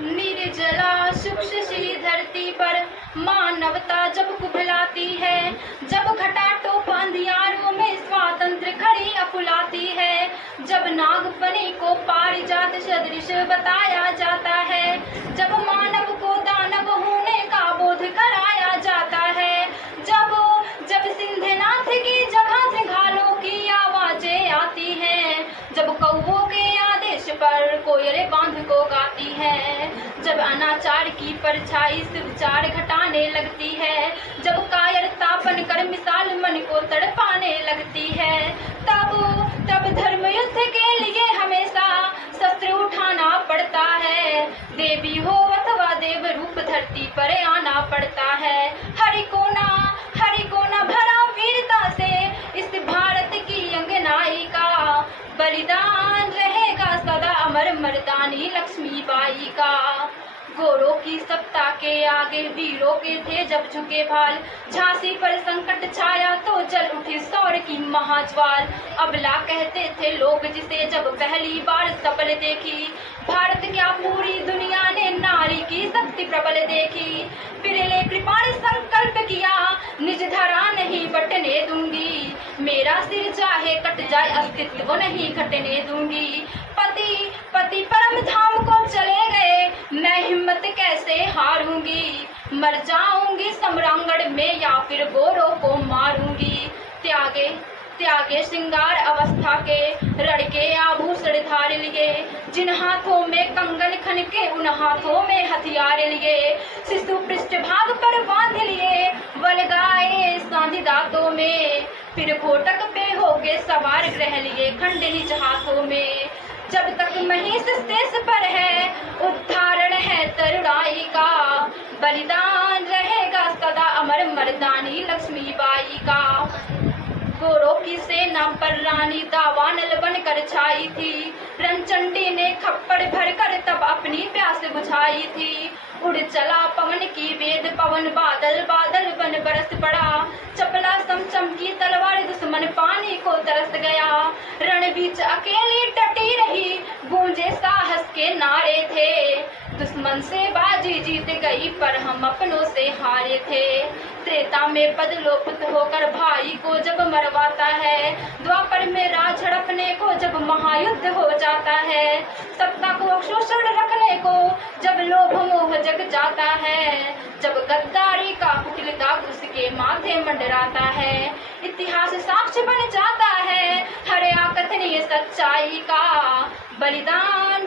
निर्जला शुष्क सी धरती पर मानवता जब कुबलाती है, जब घटाटोप अंधियारों में स्वातंत्र खड़ी अफुलाती है, जब नागफनी को पारिजात सदृश बताया जाता है, जब मानव को दानव होने का बोध कराया जाता है, जब जब सिंधनाथ की जगह से घालों की आवाजें आती हैं, जब कौवों के आदेश पर कोयले बांध को गाती है, जब अनाचार की परछाई से विचार घटाने लगती है, जब कायरतापन कर मिसाल मन को तड़पाने लगती है, तब धर्म युद्ध के लिए हमेशा शस्त्र उठाना पड़ता है। देवी हो अथवा देव रूप धरती पर आना पड़ता है। हरि को ना भरा वीरता से इस भारत की अंगनाई का बलिदान रहेगा सदा अमर मर्दानी लक्ष्मीबाई का। गोरों की सत्ता के आगे वीरों के थे जब झुके भाल, झांसी पर संकट छाया तो जल उठी सौर की महाज्वाल। अबला कहते थे लोग जिसे जब पहली बार सफल देखी, भारत क्या पूरी दुनिया ने नारी की शक्ति प्रबल देखी। बिरले कृपाण संकल्प किया निज धरा नहीं बटने दूंगी, मेरा सिर चाहे कट जाए अस्तित्व नहीं घटने दूंगी। पति परम धाम को चले गए, मैं हिम्मत कैसे हारूंगी, मर जाऊंगी सम्रांगण में या फिर गोरों को मारूंगी। त्यागे श्रृंगार अवस्था के रड़के आभूषण धार लिए, जिन हाथों में कंगन खन के उन हाथों में हथियार लिए। शिशु पृष्ठभाग पर बांध लिए बलगाए सांधी दांतों में, फिर घोटक पे होके सवार रह लिए खंड निज हाथों में। जब तक महिष शेष पर है उद्धारण है तरुणाई का, बलिदान रहेगा सदा अमर मर्दानी लक्ष्मीबाई का। गोरों की सेना पर रानी दावानल बनकर छाई थी, रणचंडी ने खप्पड़ भरकर तब अपनी प्यास बुझाई थी। उड़ चला पवन की वेद पवन, बादल बादल बन बरस पड़ा, चपला समचम की तलवार दुश्मन पानी को तरस गया। रण बीच अकेली डटी रही गूंजे साहस के नारे थे, दुश्मन से बाजी जीत गई पर हम अपनों से हारे थे। त्रेता में पदलोपुत होकर भाई को जब मरवाता है, द्वापर में राज हड़पने को जब महायुद्ध हो जाता है, सत्ता को अक्षुषण रखने को जब लोभ मोह जग जाता है, जब गद्दारी का कुटिल दाग उसके माथे मंडराता है, इतिहास साक्ष्य बन जाता है हर आकथनीय सच्चाई का, बलिदान